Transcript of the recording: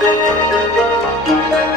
Thank you.